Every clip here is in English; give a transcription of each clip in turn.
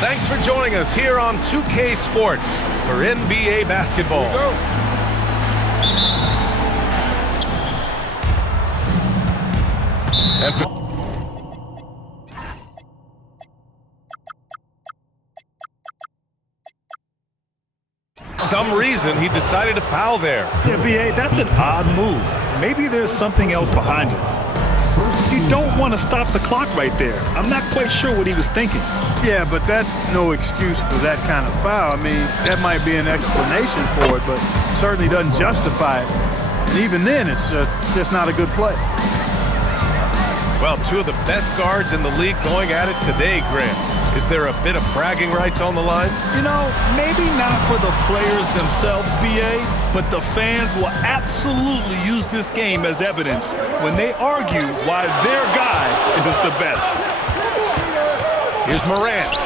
Thanks for joining us here on 2K Sports for NBA basketball. And for some reason, he decided to foul there. Yeah, B.A., that's an odd move. Maybe there's something else behind it. You don't want to stop the clock right there. I'm not quite sure what he was thinking. Yeah, but that's no excuse for that kind of foul. I mean, that might be an explanation for it, but certainly doesn't justify it. And even then, it's just not a good play. Well, two of the best guards in the league going at it today, Grant. Is there a bit of bragging rights on the line? You know, maybe not for the players themselves, B.A., but the fans will absolutely use this game as evidence when they argue why their guy is the best. Here's Morant.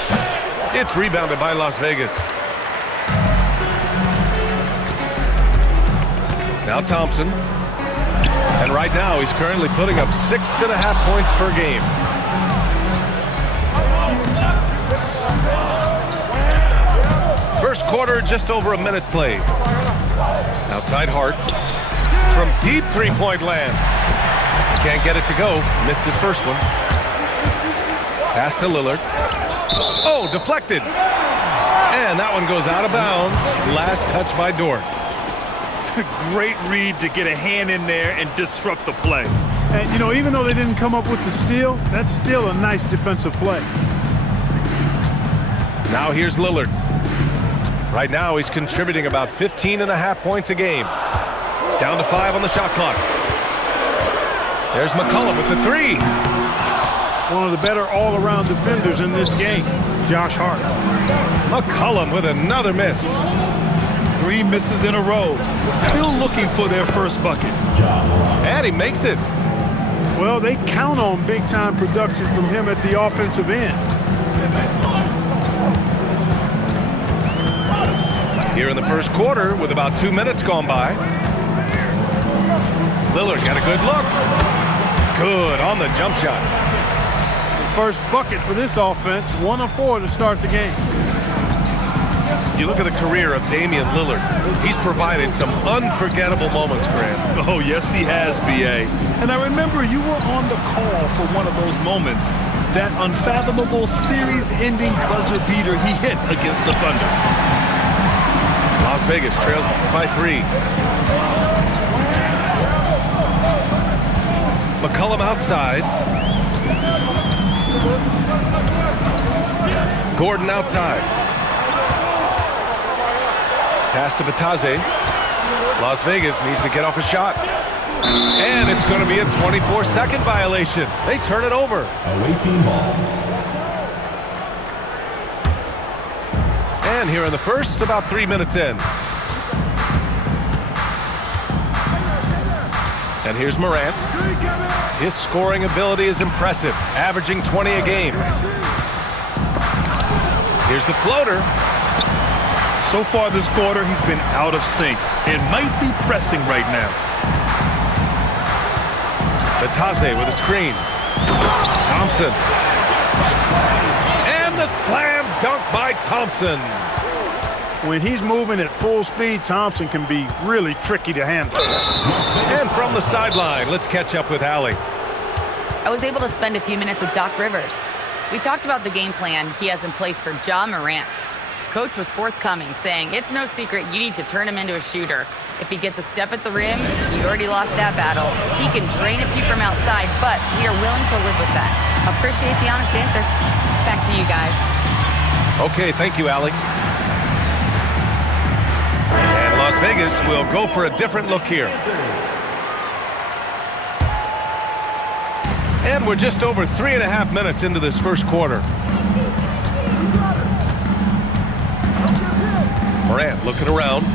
It's rebounded by Las Vegas. Now Thompson. And right now, he's currently putting up 6.5 points per game. First quarter, just over a minute played. Outside Hart. From deep three-point land. Can't get it to go. Missed his first one. Pass to Lillard. Oh, deflected. And that one goes out of bounds. Last touch by Dort. Great read to get a hand in there and disrupt the play. And, you know, even though they didn't come up with the steal, that's still a nice defensive play. Now here's Lillard. Right now, he's contributing about 15.5 points a game. Down to 5 on the shot clock. There's McCollum with the three. One of the better all-around defenders in this game, Josh Hart. McCollum with another miss. 3 misses in a row. Still looking for their first bucket. And he makes it. Well, they count on big-time production from him at the offensive end. Here in the first quarter, with about 2 minutes gone by. Lillard got a good look. Good on the jump shot. The first bucket for this offense, 1 of 4 to start the game. You look at the career of Damian Lillard. He's provided some unforgettable moments, Grant. Oh, yes, he has, B.A. And I remember you were on the call for one of those moments. That unfathomable series-ending buzzer beater he hit against the Thunder. Las Vegas trails by 3. McCollum outside. Gordon outside. Pass to Batase. Las Vegas needs to get off a shot. And it's going to be a 24-second violation. They turn it over. Away team ball. And here in the first, about 3 minutes in. And here's Morant. His scoring ability is impressive, averaging 20 a game. Here's the floater. So far this quarter, he's been out of sync and might be pressing right now. Batase with a screen. Thompson. And the slam dunk by Thompson. When he's moving at full speed, Thompson can be really tricky to handle. And from the sideline, let's catch up with Allie. I was able to spend a few minutes with Doc Rivers. We talked about the game plan he has in place for Ja Morant. Coach was forthcoming, saying it's no secret you need to turn him into a shooter. If he gets a step at the rim, you already lost that battle. He can drain a few from outside, but we are willing to live with that. Appreciate the honest answer. Back to you guys. Okay, thank you, Allie. And Las Vegas will go for a different look here. And we're just over 3.5 minutes into this first quarter. Morant looking around.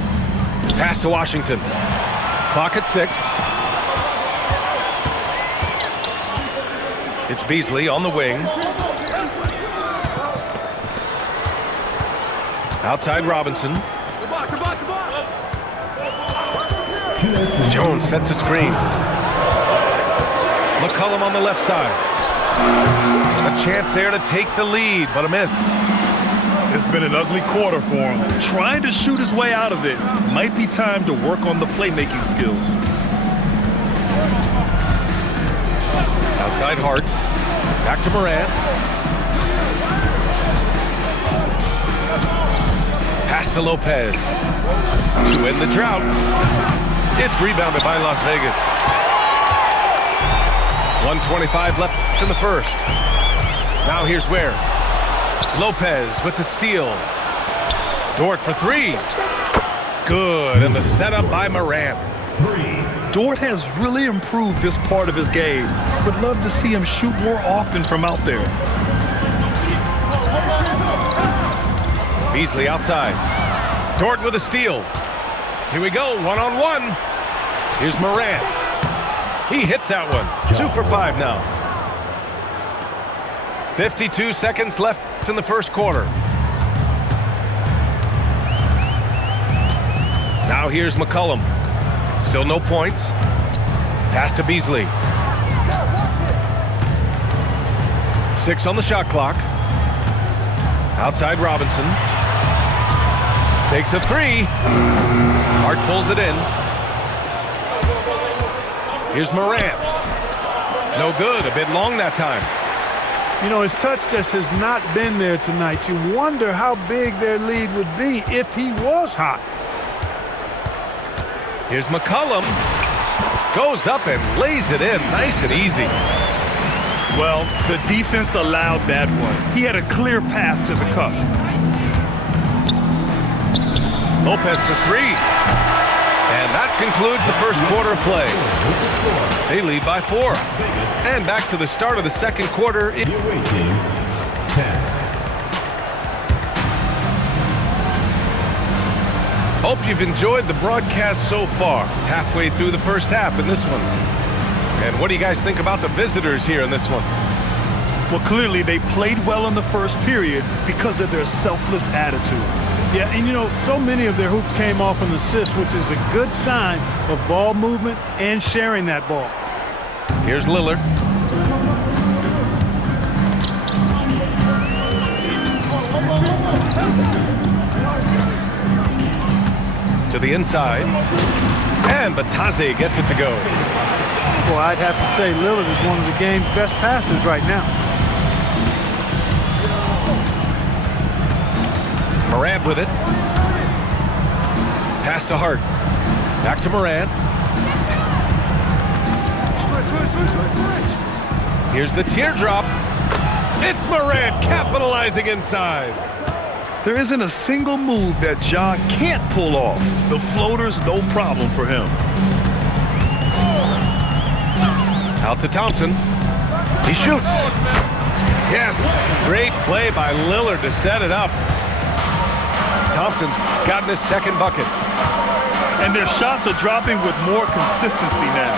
Pass to Washington. Clock at 6. It's Beasley on the wing. Outside Robinson. Jones sets a screen. McCollum on the left side. A chance there to take the lead, but a miss. It's been an ugly quarter for him. Trying to shoot his way out of it. Might be time to work on the playmaking skills. Outside Hart. Back to Morant. Pass to Lopez. To end the drought. It's rebounded by Las Vegas. 1:25 left in the first. Now here's Ware. Lopez with the steal. Dort for three. Good, and the setup by Morant. Dort has really improved this part of his game. Would love to see him shoot more often from out there. Beasley outside. Dort with a steal. Here we go, one-on-one. Here's Morant. He hits that one. 2 for 5 now. 52 seconds left in the first quarter. Now here's McCollum. Still no points. Pass to Beasley. 6 on the shot clock. Outside Robinson. Takes a three. Hart pulls it in. Here's Morant. No good. A bit long that time. You know, his touch just has not been there tonight. You wonder how big their lead would be if he was hot. Here's McCollum. Goes up and lays it in. Nice and easy. Well, the defense allowed that one. He had a clear path to the cup. Lopez for three. And that concludes the first quarter of play. They lead by 4. And back to the start of the second quarter. Hope you've enjoyed the broadcast so far. Halfway through the first half in this one. And what do you guys think about the visitors here in this one? Well, clearly they played well in the first period because of their selfless attitude. Yeah, and you know, so many of their hoops came off an assist, which is a good sign of ball movement and sharing that ball. Here's Lillard. To the inside. And Batase gets it to go. Well, I'd have to say Lillard is one of the game's best passers right now. Morant with it. Pass to Hart. Back to Morant. Here's the teardrop. It's Morant capitalizing inside. There isn't a single move that Ja can't pull off. The floater's no problem for him. Out to Thompson. He shoots. Yes, great play by Lillard to set it up. Thompson's gotten his second bucket. And their shots are dropping with more consistency now.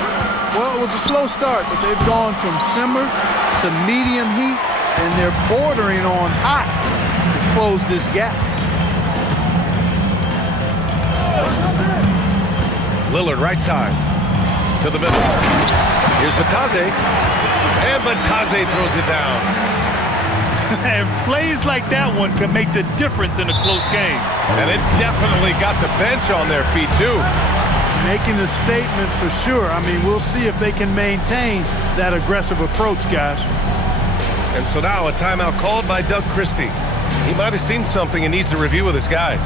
Well, it was a slow start, but they've gone from simmer to medium heat, and they're bordering on hot to close this gap. Lillard right side to the middle. Here's Batase. And Batase throws it down. And plays like that one can make the difference in a close game. And it definitely got the bench on their feet, too. Making a statement for sure. I mean, we'll see if they can maintain that aggressive approach, guys. And so now a timeout called by Doug Christie. He might have seen something and needs to review with his guys.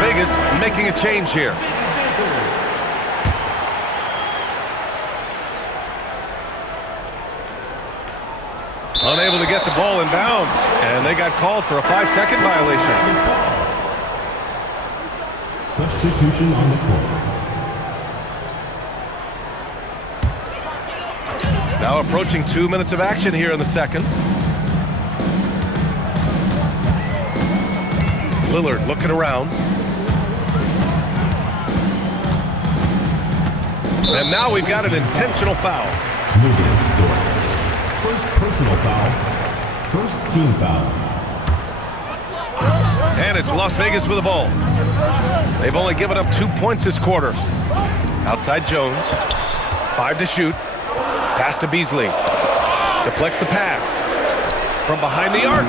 Vegas making a change here. Unable to get the ball in bounds, and they got called for a 5-second violation. Substitution on the court. Now approaching 2 minutes of action here in the second. Lillard looking around. And now we've got an intentional foul. Lucas Dort. First personal foul. First team foul. And it's Las Vegas with the ball. They've only given up 2 points this quarter. Outside Jones. 5 to shoot. Pass to Beasley. Deflects the pass. From behind the arc.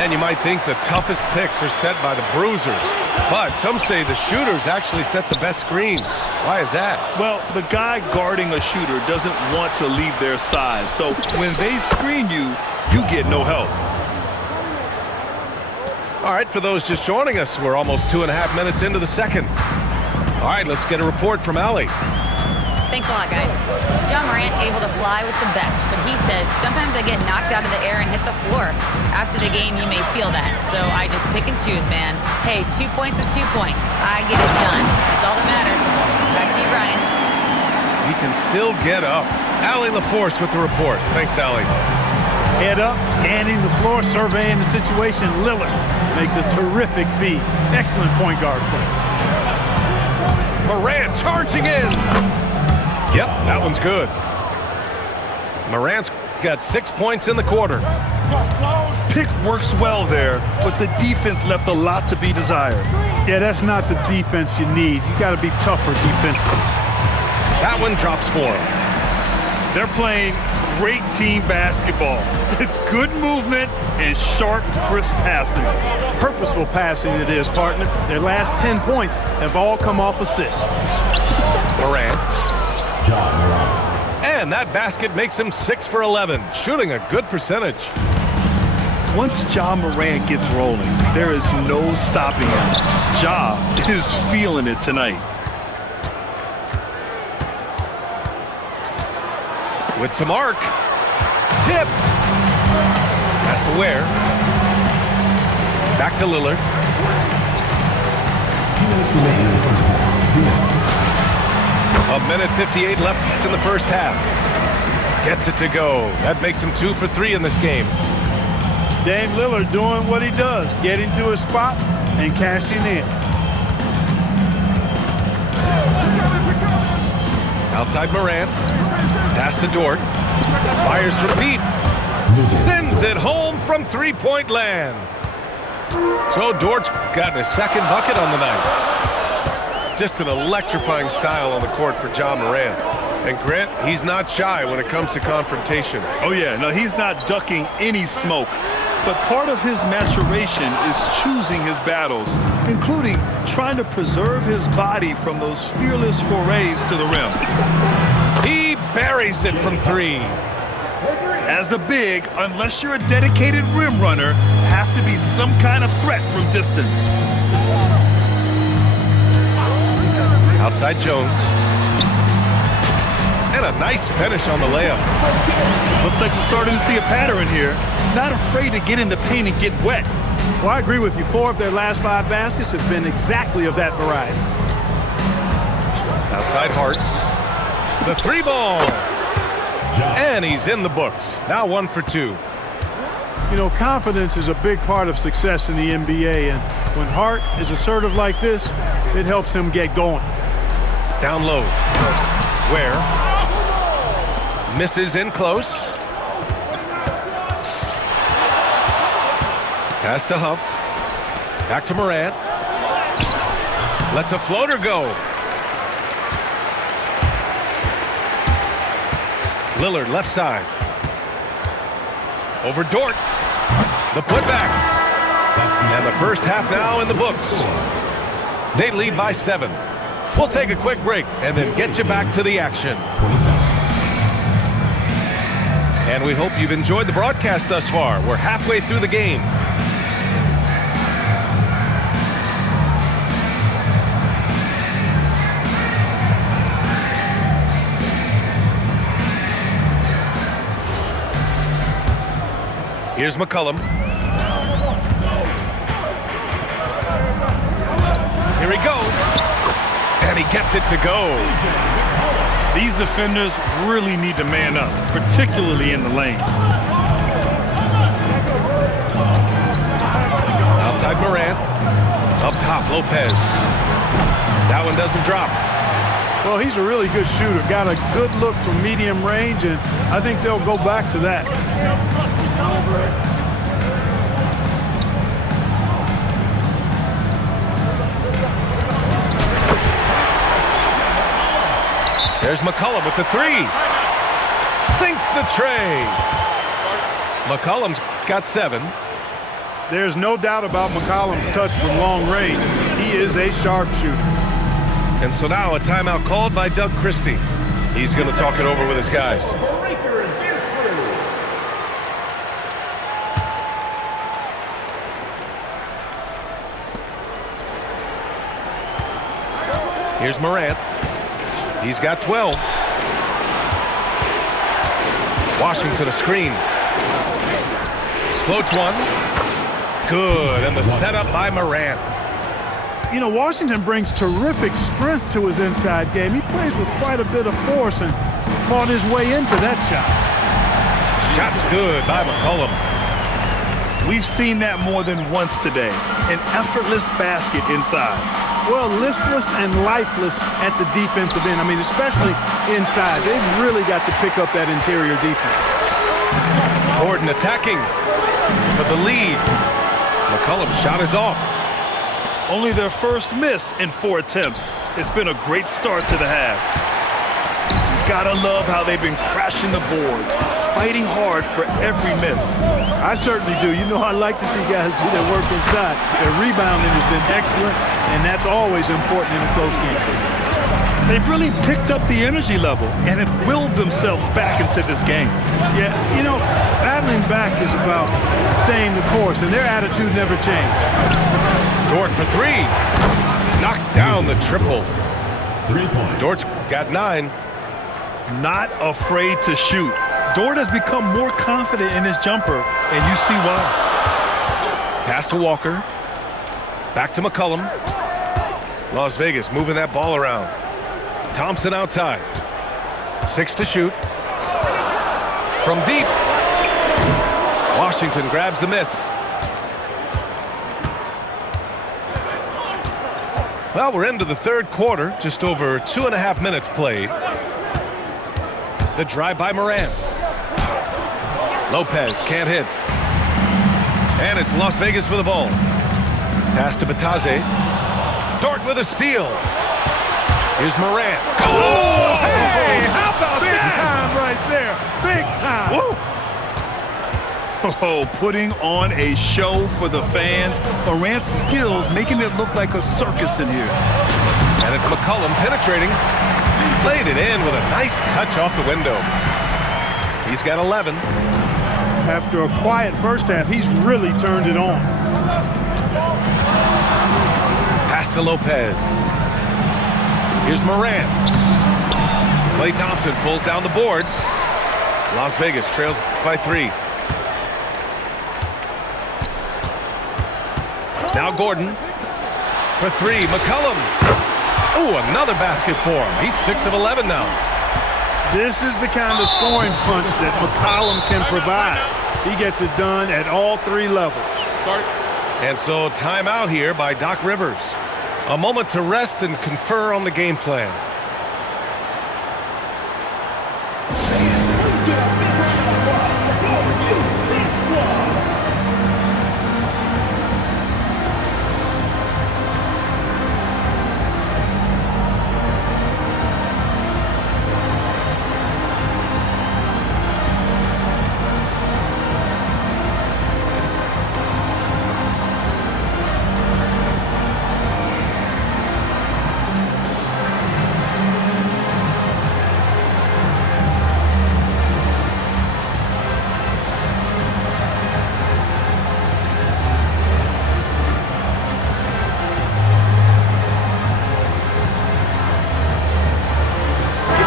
And you might think the toughest picks are set by the bruisers. But some say the shooters actually set the best screens. Why is that? Well, the guy guarding a shooter doesn't want to leave their side. So when they screen you, you get no help. All right, for those just joining us, we're almost 2.5 minutes into the second. All right, let's get a report from Allie. Thanks a lot, guys. Ja Morant able to fly with the best, but he said, sometimes I get knocked out of the air and hit the floor. After the game, you may feel that, so I just pick and choose, man. Hey, 2 points is 2 points. I get it done. That's all that matters. Back to you, Brian. He can still get up. Allie LaForce with the report. Thanks, Allie. Head up, scanning the floor, surveying the situation. Lillard makes a terrific feed. Excellent point guard play. Morant charging in. Yep, that one's good. Morant's got 6 points in the quarter. Pick works well there, but the defense left a lot to be desired. Yeah, that's not the defense you need. You got to be tougher defensively. That one drops for him. They're playing great team basketball. It's good movement and sharp, crisp passing. Purposeful passing it is, partner. Their last 10 points have all come off assists. Morant. Ja Morant. And that basket makes him 6 for 11, shooting a good percentage. Once Ja Morant gets rolling, there is no stopping him. Ja is feeling it tonight. With some arc. Tipped. Has to Ware. Back to Lillard. 2 minutes remaining in the first half. 2 minutes. A minute 58 left in the first half. Gets it to go. That makes him 2 for 3 in this game. Dame Lillard doing what he does, getting to his spot and cashing in. Outside Morant. Pass to Dort. Fires from deep. Sends it home from three-point land. So Dort's got his second bucket on the night. Just an electrifying style on the court for Ja Morant. And Grant, he's not shy when it comes to confrontation. Oh yeah, no, he's not ducking any smoke. But part of his maturation is choosing his battles, including trying to preserve his body from those fearless forays to the rim. He buries it from 3. As a big, unless you're a dedicated rim runner, have to be some kind of threat from distance. Outside Jones. And a nice finish on the layup. Looks like we're starting to see a pattern here. Not afraid to get in the paint and get wet. Well, I agree with you. 4 of their last 5 baskets have been exactly of that variety. Outside Hart. The 3 ball. And he's in the books. Now 1 for 2. You know, confidence is a big part of success in the NBA, and when Hart is assertive like this, it helps him get going. Down low. Ware. Misses in close. Pass to Huff. Back to Morant. Lets a floater go. Lillard left side. Over Dort. The putback. And the first half now in the books. They lead by 7. We'll take a quick break and then get you back to the action. And we hope you've enjoyed the broadcast thus far. We're halfway through the game. Here's McCollum. Here he goes. And he gets it to go. These defenders really need to man up, particularly in the lane. Outside Morant. Up top, Lopez. That one doesn't drop. Well, he's a really good shooter. Got a good look from medium range, and I think they'll go back to that. There's McCollum with the three. Sinks the tray. McCollum's got 7. There's no doubt about McCollum's touch from long range. He is a sharpshooter. And so now a timeout called by Doug Christie. He's going to talk it over with his guys. Here's Morant. He's got 12. Washington a screen. Sloats one. Good, and the setup by Morant. You know, Washington brings terrific strength to his inside game. He plays with quite a bit of force and fought his way into that shot. Shot's good by McCollum. We've seen that more than once today. An effortless basket inside. Well, listless and lifeless at the defensive end. I mean, especially inside. They've really got to pick up that interior defense. Gordon attacking for the lead. McCollum's shot is off. Only their first miss in 4 attempts. It's been a great start to the half. Gotta love how they've been crashing the boards, fighting hard for every miss. I certainly do. You know, I like to see guys do their work inside. Their rebounding has been excellent, and that's always important in a close game. They've really picked up the energy level and have willed themselves back into this game. Yeah, you know, battling back is about staying the course, and their attitude never changed. Dort for 3. Knocks down the triple. 3 points. Dort's got 9. Not afraid to shoot. Dort has become more confident in his jumper, and you see why. Pass to Walker. Back to McCollum. Las Vegas moving that ball around. Thompson outside. 6 to shoot. From deep. Washington grabs the miss. Well, we're into the third quarter. Just over 2.5 minutes played. The drive by Morant. Lopez can't hit. And it's Las Vegas with the ball. Pass to Batase. Dort with a steal. Here's Morant. Oh, hey, how about big time right there? Big time. Woo. Oh, putting on a show for the fans. Morant's skills making it look like a circus in here. And it's McCollum penetrating. Played it in with a nice touch off the window. He's got 11. After a quiet first half, he's really turned it on. Pass to Lopez. Here's Morant. Klay Thompson pulls down the board. Las Vegas trails by 3. Now Gordon for 3. McCollum. Oh, another basket for him. He's 6 of 11 now. This is the kind of scoring punch that McCollum can provide. He gets it done at all 3 levels. And so timeout here by Doc Rivers. A moment to rest and confer on the game plan.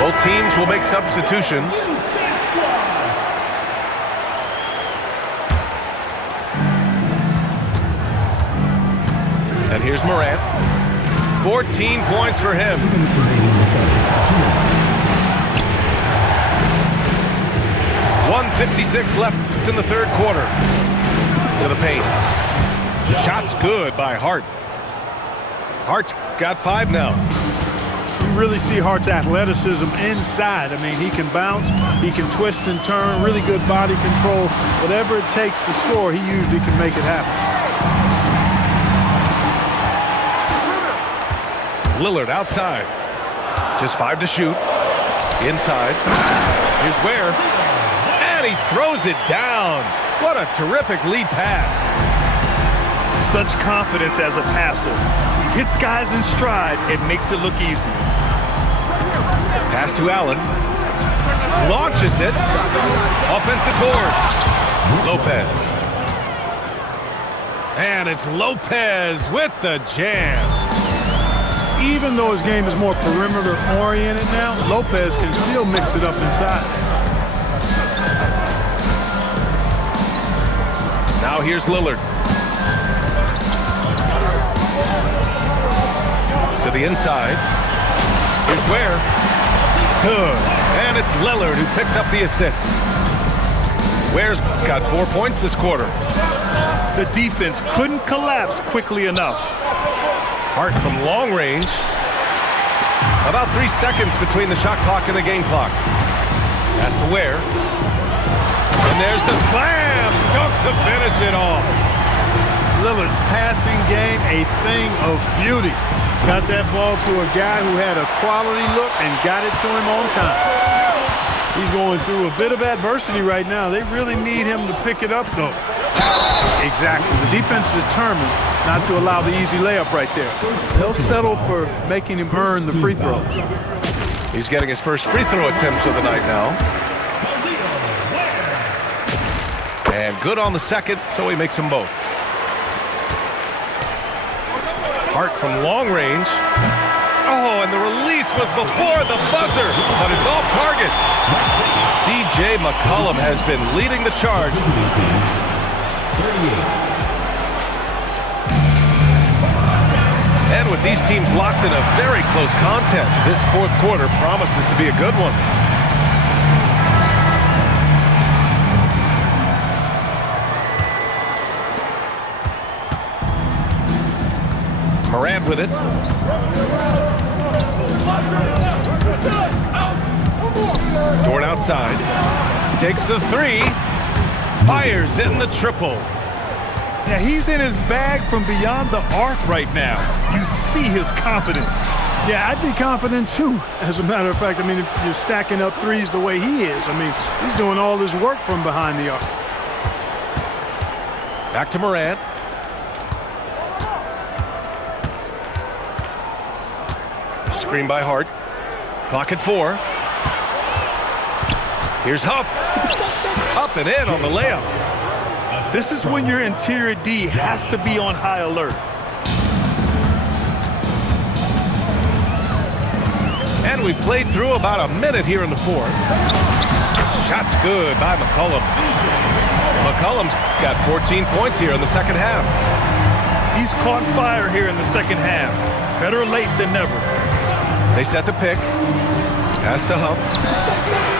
Both teams will make substitutions. And here's Morant. 14 points for him. 1:56 left in the third quarter. To the paint. Shot's good by Hart. Hart's got 5 now. really see Hart's athleticism inside. I mean, he can bounce, he can twist and turn, really good body control. Whatever it takes to score, he usually can make it happen. Lillard outside. Just 5 to shoot. Inside. Here's Ware. And he throws it down. What a terrific lead pass. Such confidence as a passer. He hits guys in stride and makes it look easy. Pass to Allen. Launches it. Offensive board. Lopez. And it's Lopez with the jam. Even though his game is more perimeter-oriented now, Lopez can still mix it up inside. Now here's Lillard. To the inside. Here's Ware. Good. And it's Lillard who picks up the assist. Ware's got 4 points this quarter. The defense couldn't collapse quickly enough. Hart from long range. About 3 seconds between the shot clock and the game clock. Pass to Ware. And there's the slam dunk to finish it off. Lillard's passing game, a thing of beauty. Got that ball to a guy who had a quality look and got it to him on time. He's going through a bit of adversity right now. They really need him to pick it up, though. Exactly. The defense determined not to allow the easy layup right there. They'll settle for making him earn the free throws. He's getting his first free throw attempts of the night now. And good on the second, so he makes them both. Hart from long range. Oh, and the release was before the buzzer, but it's off target. C.J. McCollum has been leading the charge. And with these teams locked in a very close contest, this fourth quarter promises to be a good one. Morant with it. Dort outside. Takes the three. Fires in the triple. Yeah, he's in his bag from beyond the arc right now. You see his confidence. Yeah, I'd be confident too, as a matter of fact. I mean, if you're stacking up threes the way he is, I mean, he's doing all this work from behind the arc. Back to Morant. Screen by Hart. Clock at 4. Here's Huff. Up and in on the layup. This is when your interior D has to be on high alert. And we played through about a minute here in the fourth. Shot's good by McCollum. McCollum's got 14 points here in the second half. He's caught fire here in the second half. Better late than never. They set the pick. Pass to Huff.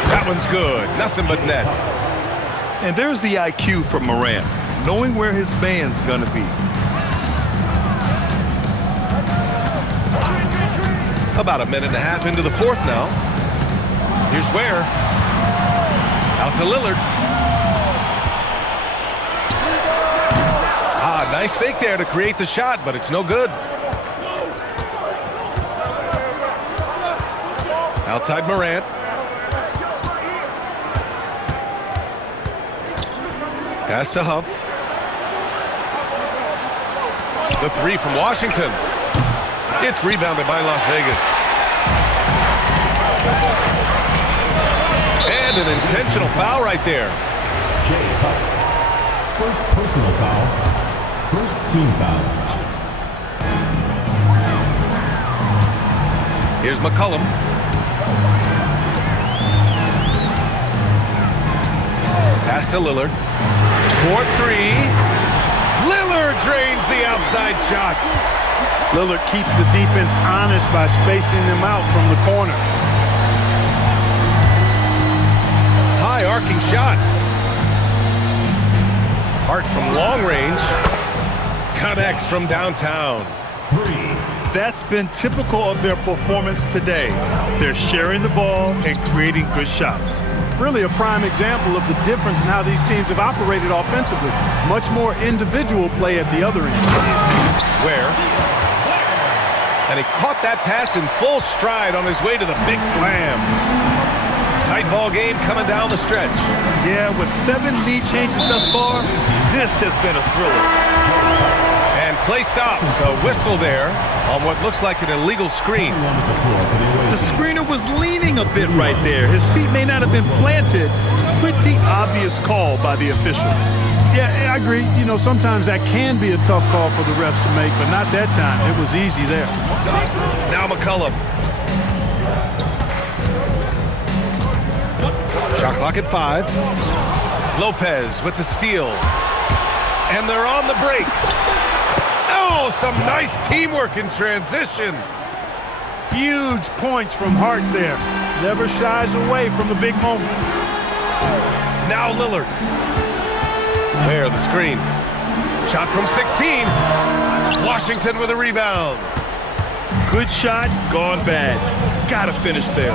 That one's good. Nothing but net. And there's the IQ from Morant, knowing where his man's gonna be. About a minute and a half into the fourth now. Here's Ware. Out to Lillard. Ah, nice fake there to create the shot, but it's no good. Outside Morant. Pass to Huff. The three from Washington. It's rebounded by Las Vegas. And an intentional foul right there. First personal foul. First team foul. Here's McCollum. Pass to Lillard. 4-3. Lillard drains the outside shot. Lillard keeps the defense honest by spacing them out from the corner. High arcing shot. Hart from long range. Connects from downtown. 3. That's been typical of their performance today. They're sharing the ball and creating good shots. Really a prime example of the difference in how these teams have operated offensively. Much more individual play at the other end. Where? And he caught that pass in full stride on his way to the big slam. Tight ball game coming down the stretch. Yeah, with 7 lead changes thus far, this has been a thriller. And play stops. A whistle there on what looks like an illegal screen. The screener was leaning a bit right there. His feet may not have been planted. Pretty obvious call by the officials. Yeah, I agree. You know, sometimes that can be a tough call for the refs to make, but not that time. It was easy there. Now McCollum. Shot clock at 5. Lopez with the steal. And they're on the break. Oh, some nice teamwork in transition. Huge points from Hart there. Never shies away from the big moment. Now Lillard. There, the screen. Shot from 16. Washington with a rebound. Good shot, gone bad. Gotta finish there.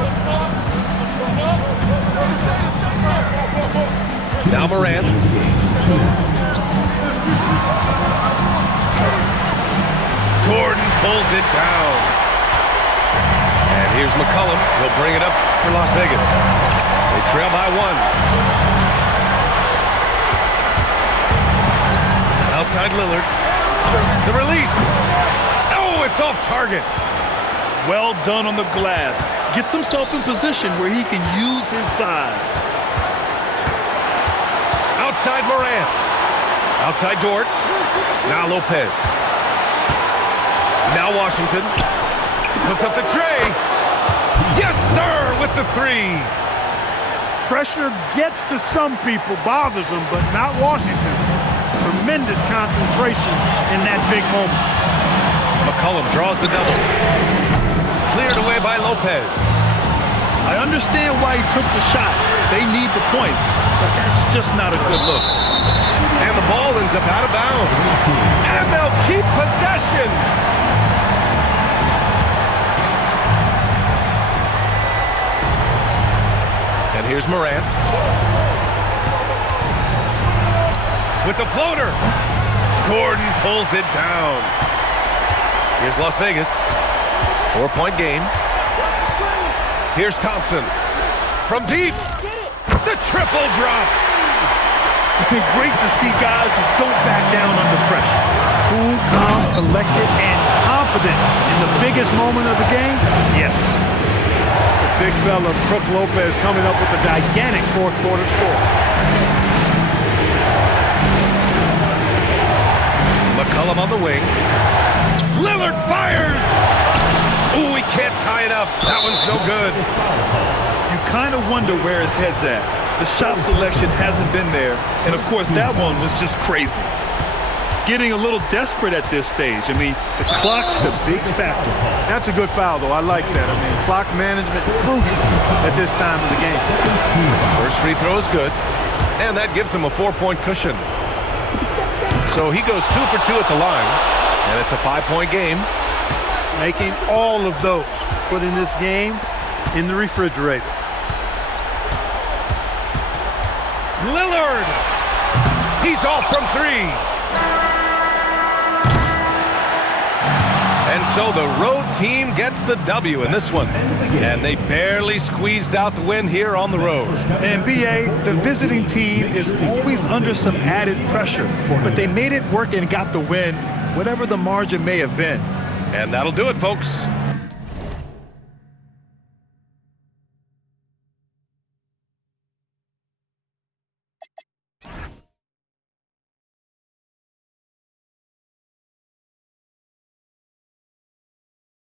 Now Morant. Gordon pulls it down. And here's McCollum. He'll bring it up for Las Vegas. They trail by 1. Outside Lillard. The release. Oh, it's off target. Well done on the glass. Gets himself in position where he can use his size. Outside Morant. Outside Dort. Now Lopez. Now Washington. Puts up the tray. Yes, sir, with the 3. Pressure gets to some people, bothers them, but not Washington. Tremendous concentration in that big moment. McCollum draws the double. Cleared away by Lopez. I understand why he took the shot. They need the points, but that's just not a good look. And the ball ends up out of bounds. And they'll keep possession. And here's Morant. With the floater. Gordon pulls it down. Here's Las Vegas. 4-point game. Here's Thompson. From deep. The triple drops. Great to see guys who don't back down under pressure. Cool, calm, collected, and confident in the biggest moment of the game? Yes. The big fella, Brook Lopez, coming up with a gigantic fourth-quarter score. McCollum on the wing. Lillard fires! Ooh, he can't tie it up. That one's no good. You kind of wonder where his head's at. The shot selection hasn't been there, and of course that one was just crazy. Getting a little desperate at this stage. I mean, the clock's the big factor. That's a good foul, though. I like that. I mean, clock management crucial at this time of the game. First free throw is good, and that gives him a 4-point cushion. So he goes 2 for 2 at the line, and it's a 5-point game. Making all of those, putting this game in the refrigerator. Lillard! He's off from 3. And so the road team gets the W in this one. And they barely squeezed out the win here on the road. And B.A., the visiting team is always under some added pressure. But they made it work and got the win, whatever the margin may have been. And that'll do it, folks.